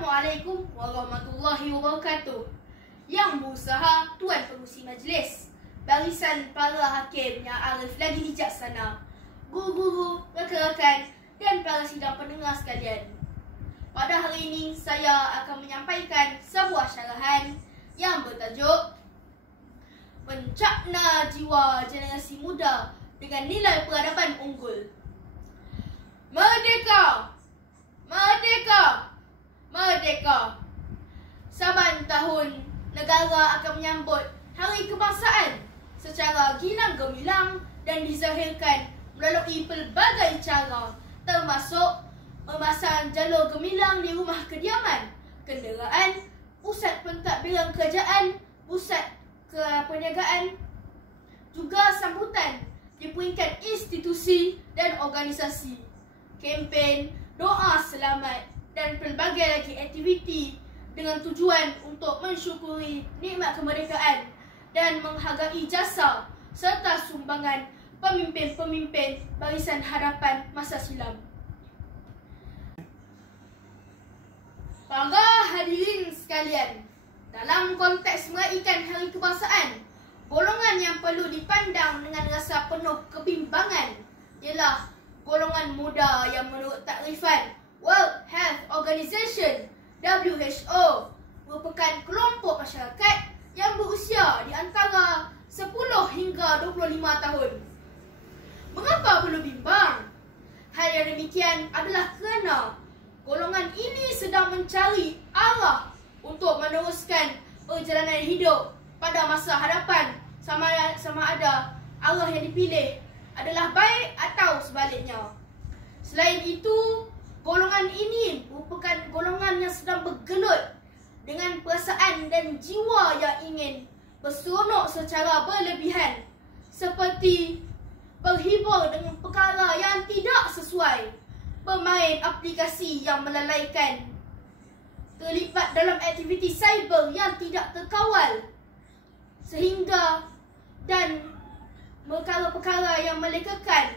Assalamualaikum warahmatullahi wabarakatuh. Yang berusaha Tuan Pengurusi Majlis, barisan para hakim yang arif lagi bijaksana, guru-guru, rakan-rakan dan para sidang pendengar sekalian. Pada hari ini saya akan menyampaikan sebuah syarahan yang bertajuk Mencakna Jiwa Generasi Muda dengan Nilai Peradaban Unggul. Merdeka! Merdeka! Merdeka! Saban tahun, negara akan menyambut Hari Kebangsaan secara gilang gemilang dan dizahirkan melalui pelbagai cara, termasuk memasang jalur gemilang di rumah kediaman, kenderaan, pusat pentadbiran kerajaan, pusat perniagaan, juga sambutan di peringkat institusi dan organisasi, kempen, doa selamat dan pelbagai lagi aktiviti dengan tujuan untuk mensyukuri nikmat kemerdekaan dan menghargai jasa serta sumbangan pemimpin-pemimpin barisan hadapan masa silam. Para hadirin sekalian, dalam konteks meraihkan Hari Kebangsaan, golongan yang perlu dipandang dengan rasa penuh kebimbangan ialah golongan muda yang menurut takrifan World Health Organization WHO merupakan kelompok masyarakat yang berusia di antara 10 hingga 25 tahun. Mengapa perlu bimbang? Hal yang demikian adalah kerana golongan ini sedang mencari arah untuk meneruskan perjalanan hidup pada masa hadapan, sama ada arah yang dipilih adalah baik atau sebaliknya. Selain itu, golongan ini merupakan golongan yang sedang bergelut dengan perasaan dan jiwa yang ingin berseronok secara berlebihan, seperti berhibur dengan perkara yang tidak sesuai, bermain aplikasi yang melalaikan, terlibat dalam aktiviti cyber yang tidak terkawal, sehingga dan perkara-perkara yang melekakan,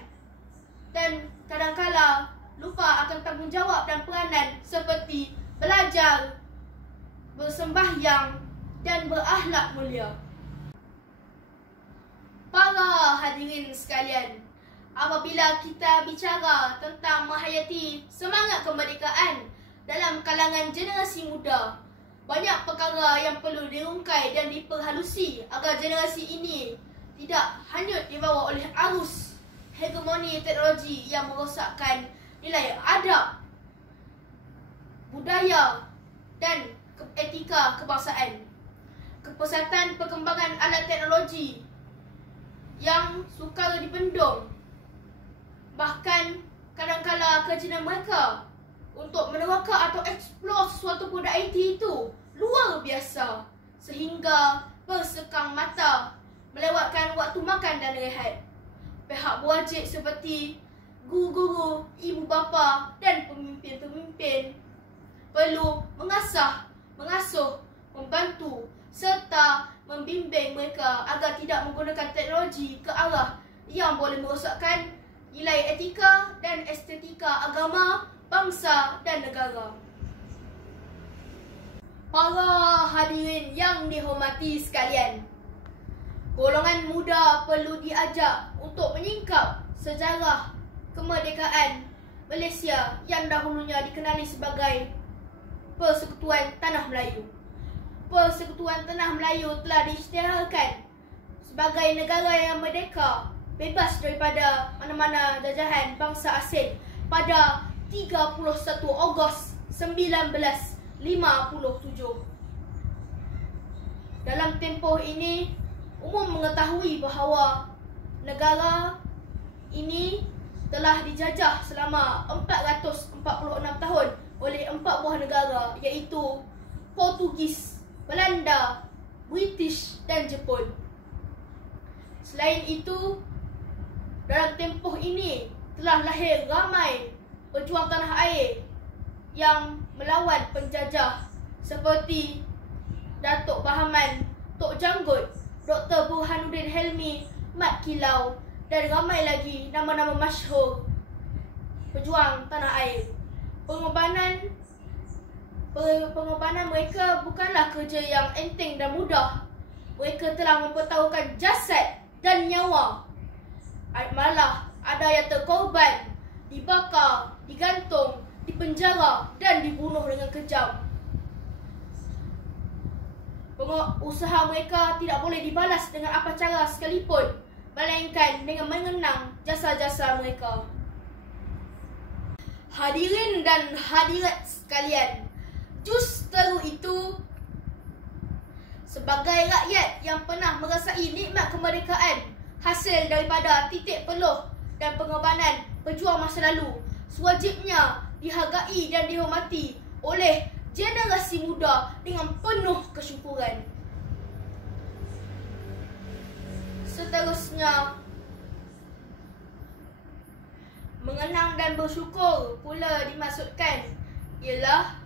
dan kadang-kala lupa akan tanggungjawab dan peranan seperti belajar, bersembahyang dan berakhlak mulia. Para hadirin sekalian, apabila kita bicara tentang menghayati semangat kemerdekaan dalam kalangan generasi muda, banyak perkara yang perlu dirungkai dan diperhalusi agar generasi ini tidak hanyut dibawa oleh arus hegemoni teknologi yang merosakkan nilai adab, budaya dan etika kebangsaan. Kepesatan perkembangan alat teknologi yang sukar dibendung, bahkan kadang-kala kerajinan mereka untuk meneraka atau eksplor sesuatu produk IT itu luar biasa, sehingga bersekang mata melewatkan waktu makan dan rehat. Pihak berwajib seperti guru-guru, ibu bapa dan pemimpin-pemimpin perlu mengasuh, membantu serta membimbing mereka agar tidak menggunakan teknologi ke arah yang boleh merosakkan nilai etika dan estetika agama, bangsa dan negara. Para hadirin yang dihormati sekalian, golongan muda perlu diajak untuk menyingkap sejarah kemerdekaan Malaysia yang dahulunya dikenali sebagai Persekutuan Tanah Melayu. Persekutuan Tanah Melayu telah diisytiharkan sebagai negara yang merdeka, bebas daripada mana-mana jajahan bangsa asing pada 31 Ogos 1957. Dalam tempoh ini, umum mengetahui bahawa negara ini telah dijajah selama 446 tahun oleh 4 buah negara, iaitu Portugis, Belanda, British dan Jepun. Selain itu, dalam tempoh ini telah lahir ramai pejuang tanah air yang melawan penjajah seperti Datuk Bahaman, Tok Janggut, Dr. Burhanuddin Helmi, Mat Kilau dan ramai lagi nama-nama masyhur pejuang tanah air. Pengorbanan Pengorbanan mereka bukanlah kerja yang enteng dan mudah. Mereka telah mempertaruhkan jasad dan nyawa. Malah ada yang terkorban, dibakar, digantung, dipenjara dan dibunuh dengan kejam. Usaha mereka tidak boleh dibalas dengan apa cara sekalipun, melainkan dengan mengenang jasa-jasa mereka. Hadirin dan hadirat sekalian, justru itu, sebagai rakyat yang pernah merasai nikmat kemerdekaan hasil daripada titik peluh dan pengorbanan pejuang masa lalu, sewajibnya dihargai dan dihormati oleh generasi muda dengan penuh kesyukuran. Seterusnya, mengenang dan bersyukur pula dimaksudkan ialah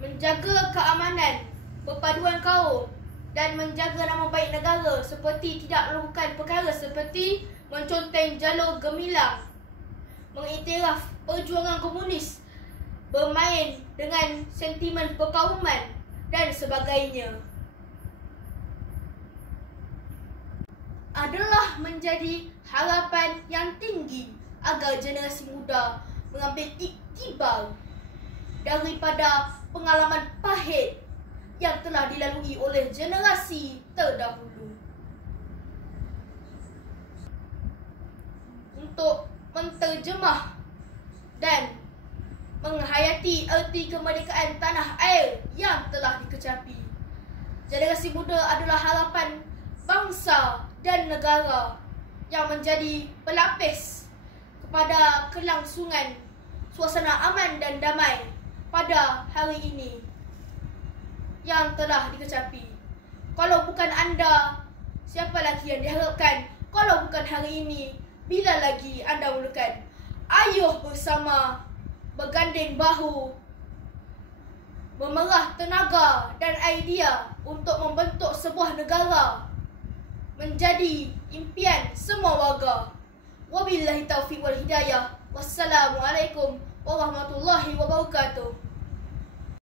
menjaga keamanan, perpaduan kaum dan menjaga nama baik negara, seperti tidak melakukan perkara seperti menconteng jalur gemilang, mengiktiraf perjuangan komunis, bermain dengan sentimen perkauman dan sebagainya. Adalah menjadi harapan yang tinggi agar generasi muda mengambil iktibar daripada pengalaman pahit yang telah dilalui oleh generasi terdahulu. Untuk menterjemah dan menghayati erti kemerdekaan tanah air yang telah dikecapi, generasi muda adalah harapan bangsa dan negara yang menjadi pelapis kepada kelangsungan suasana aman dan damai pada hari ini yang telah dikecapi. Kalau bukan anda, siapa lagi yang diharapkan? Kalau bukan hari ini, bila lagi anda mulakan? Ayuh bersama, berganding bahu, memerah tenaga dan idea untuk membentuk sebuah negara menjadi impian semua warga. Wabillahi taufiq wal hidayah. Wassalamualaikum warahmatullahi wabarakatuh.